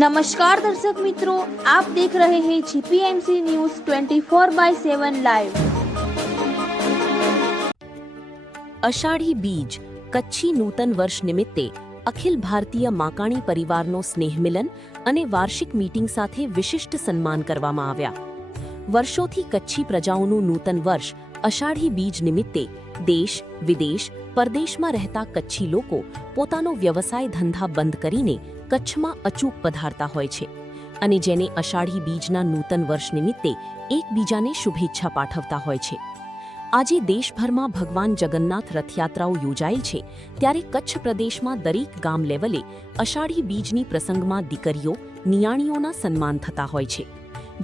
नमस्कार दर्शक मित्रों, आप देख रहे हैं जीपीएमसी न्यूज 24/7 लाइव। અષાઢી બીજ કચ્છી નૂતન વર્ષ નિમિત્તે અખિલ ભારતીય માકાણી પરિવારનો સ્નેહમિલન અને વાર્ષિક મીટિંગ સાથે વિશિષ્ટ સન્માન કરવામાં આવ્યા। વર્ષોથી કચ્છી પ્રજાઓનું નૂતન વર્ષ અષાઢી બીજ નિમિત્તે દેશ વિદેશ પરદેશમાં રહેતા કચ્છી લોકો પોતાનો વ્યવસાય ધંધા બંધ કરીને કચ્છમાં અચૂક પધારતા હોય છે અને જેને અષાઢી બીજના નૂતન વર્ષ નિમિત્તે એકબીજાને શુભેચ્છા પાઠવતા હોય છે। આજે દેશભરમાં ભગવાન જગન્નાથ રથયાત્રાઓ યોજાયેલ છે, ત્યારે કચ્છ પ્રદેશમાં દરેક ગામ લેવલે અષાઢી બીજની પ્રસંગમાં દીકરીઓ નિયાણીઓના સન્માન થતા હોય છે,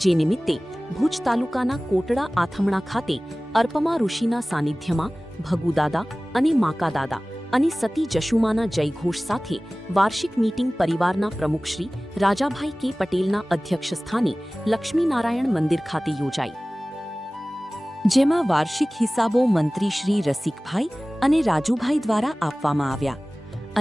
જે નિમિત્તે ભુજ તાલુકાના કોટડા આથમણા ખાતે અર્પમા ઋષિના સાનિધ્યમાં ભગુદાદા અને માકાદાદા અને સતી જશુમાના જયઘોષ સાથે વાર્ષિક મીટિંગ પરિવારના પ્રમુખ શ્રી રાજાભાઈ કે પટેલના અધ્યક્ષસ્થાને લક્ષ્મીનારાયણ મંદિર ખાતે યોજાઈ, જેમાં વાર્ષિક હિસાબો મંત્રી શ્રી રસિકભાઈ અને રાજુભાઈ દ્વારા આપવામાં આવ્યા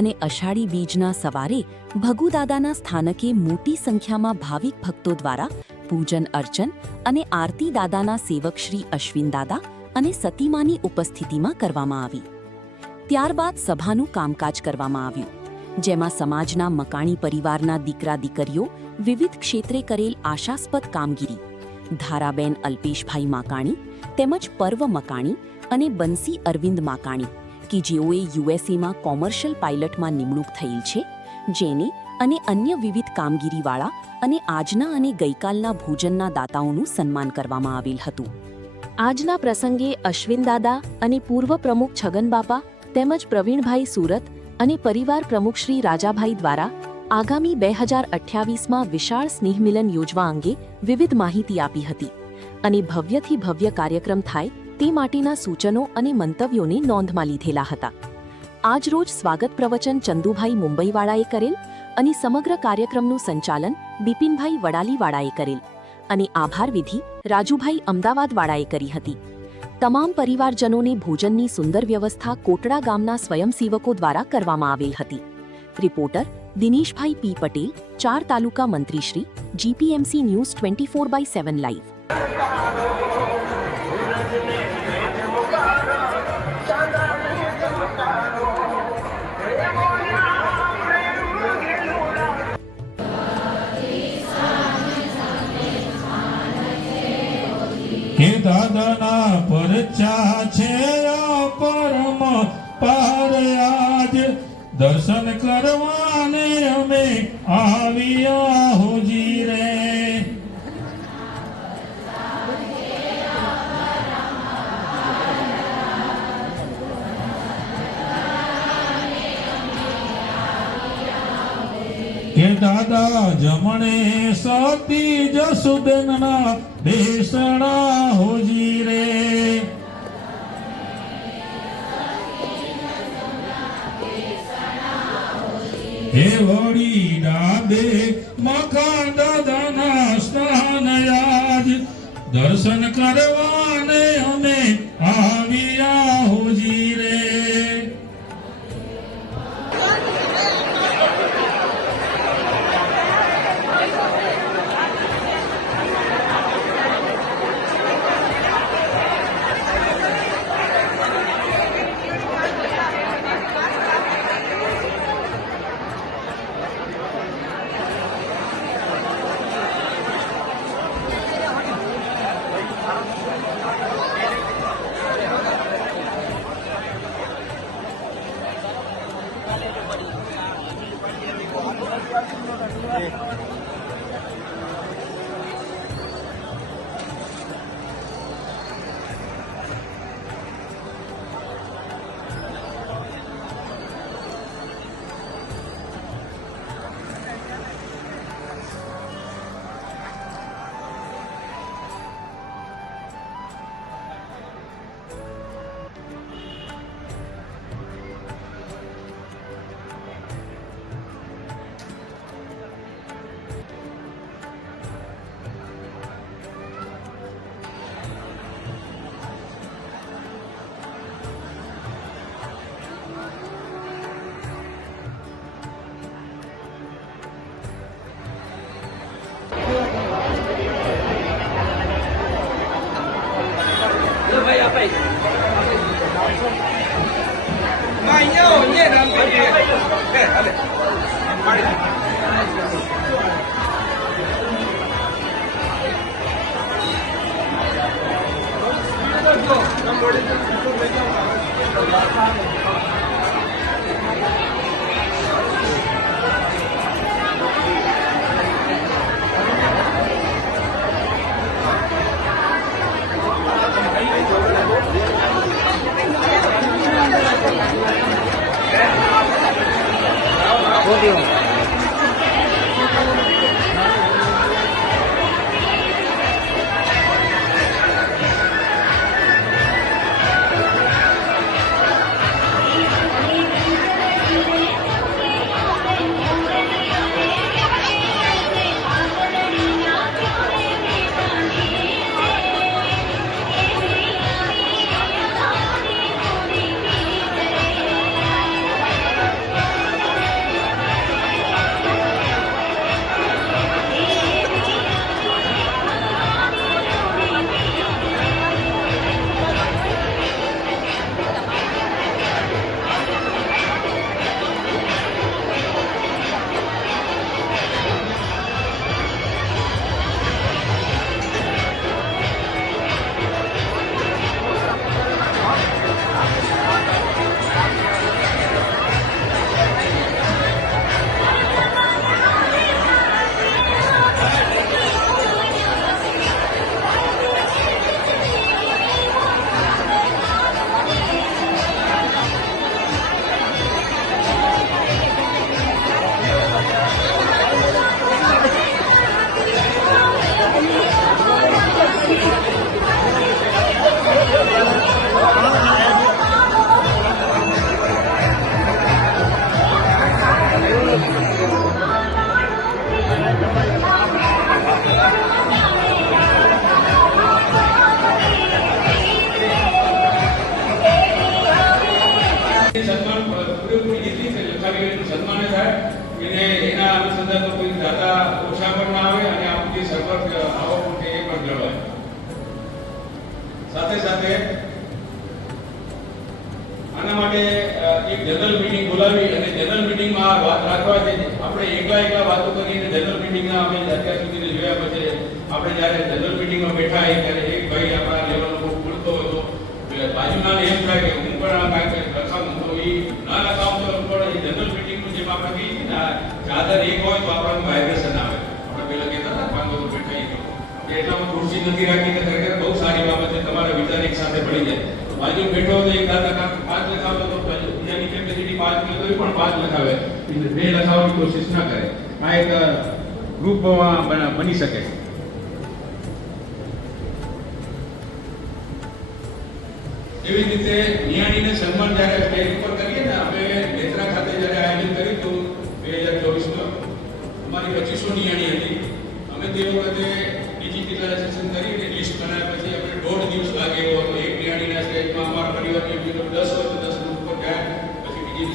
અને અષાઢી બીજના સવારે ભગુદાદાના સ્થાનકે મોટી સંખ્યામાં ભાવિક ભક્તો દ્વારા પૂજન અર્ચન અને આરતી દાદાના સેવક શ્રી અશ્વિન દાદા અને સતીમાની ઉપસ્થિતિમાં કરવામાં આવી। ત્યારબાદ સભાનું કામકાજ કરવામાં આવ્યું, જેમાં સમાજના મકાણી પરિવારના દીકરા દીકરીઓ વિવિધ ક્ષેત્રે કરેલ આશાસ્પદ કામગીરી ધારાબેન અલ્પેશભાઈ માકાણી તેમજ પર્વ મકાણી અને બંસી અરવિંદ માકાણી કે જેઓએ યુએસએમાં કોમર્શિયલ પાયલટમાં નિમણૂક થયેલ છે, જેને અને અન્ય વિવિધ કામગીરીવાળા અને આજના અને ગઈકાલના ભોજનના દાતાઓનું સન્માન કરવામાં આવેલ હતું। આજના પ્રસંગે અશ્વિન દાદા અને પૂર્વ પ્રમુખ છગનબાપા તેમજ પ્રવીણભાઈ સુરત અને પરિવાર પ્રમુખ શ્રી રાજાભાઈ દ્વારા આગામી 2028માં વિશાળ સ્નેહમિલન યોજવા અંગે વિવિધ માહિતી આપી હતી અને ભવ્યથી ભવ્ય કાર્યક્રમ થાય તે માટેના સૂચનો અને મંતવ્યોને નોંધમાં લીધેલા હતા। આજરોજ સ્વાગત પ્રવચન ચંદુભાઈ મુંબઈવાળાએ કરેલ અને સમગ્ર કાર્યક્રમનું સંચાલન બિપિનભાઈ વડાલીવાળાએ કરેલ અને આભાર વિધિ રાજુભાઈ અમદાવાદવાળાએ કરી હતી। તમામ પરિવારજનોને ભોજનની સુંદર વ્યવસ્થા કોટડા ગામના સ્વયંસેવકો દ્વારા કરવામાં આવેલ હતી। રિપોર્ટર દિનેશભાઈ પી પટેલ, 4 તાલુકા મંત્રીશ્રી, જીપીએમસી ન્યૂઝ 24/7 લાઈવ। હે દાદાના પરચા છે પરમ પાર આજ દર્શન કરવાને અમે આવ્યા હોજી રે। હે દાદા જમણે સતી જસુદનના બેસણા હોજી રે। હે વળી ડાબે મકાન દાદાના સ્નાન યાદ દર્શન કરવાને અમે આવ્યા હોજી રે। સન્માન થાય એને એના અનુસંધાનમાં કોઈ દાતા ઓછા પણ ના આવે અને આપણું જે સર્વર આવક છે એ પણ જળવાય. સાથે સાથે આના માટે એક જનરલ મીટિંગ બોલાવી અને જનરલ મીટિંગમાં આ વાત રાખવા છે. આપણે એકલા વાતો કરીને જનરલ મીટિંગના અમે અત્યાર સુધી જોયા પછી આપણે જ્યારે જનરલ મીટિંગમાં બેઠા ત્યારે એક ભાઈ આપણા લેવલનો બહુ બોલતો હતો એટલે બાજુના એમ થાય કે હું પણ કાંઈક લખાવું તો એ ના લખાવું તો પણ જનરલ મીટિંગનું જેમ આપણે કહીએ ચાદર એક હોય તો આપણને વાઇબ્રેશન આવે. આપણે પેલા કહેતા હતા 5 લોકો બેઠા કે એટલામાં ખુરશી નથી રાખી કે ખરેખર બહુ સારી બાબત છે. તમારા વિચાર એક સાથે પડી જાય. બાજુ બેઠો તો એક દાદા 5 લખાવતો તો બીજાની કેપેસિટી 5 કે તો પણ 5 લખાવે, 2 લખાવવાની કોશિશ ના કરે. આ એક ગ્રુપમાં બની શકે. એવી રીતે નિયાણીને સન્માન જ્યારે સ્ટેજ ઉપર કરીએ ને, અમે નેત્રા ખાતે જ્યારે આયોજન કર્યું હતું 2024માં, અમારી 2500 નિયાણી હતી. અમે તે વખતે ડિજિટલાઇઝેશન કરીને લિસ્ટ બનાવ્યા પછી આપણે 1.5 દિવસ લાગે એવો હતો. એક નિયાણીના સ્ટેજમાં અમારા પરિવારની 10 હોય તો 10 ઉપર જાય, પછી બીજી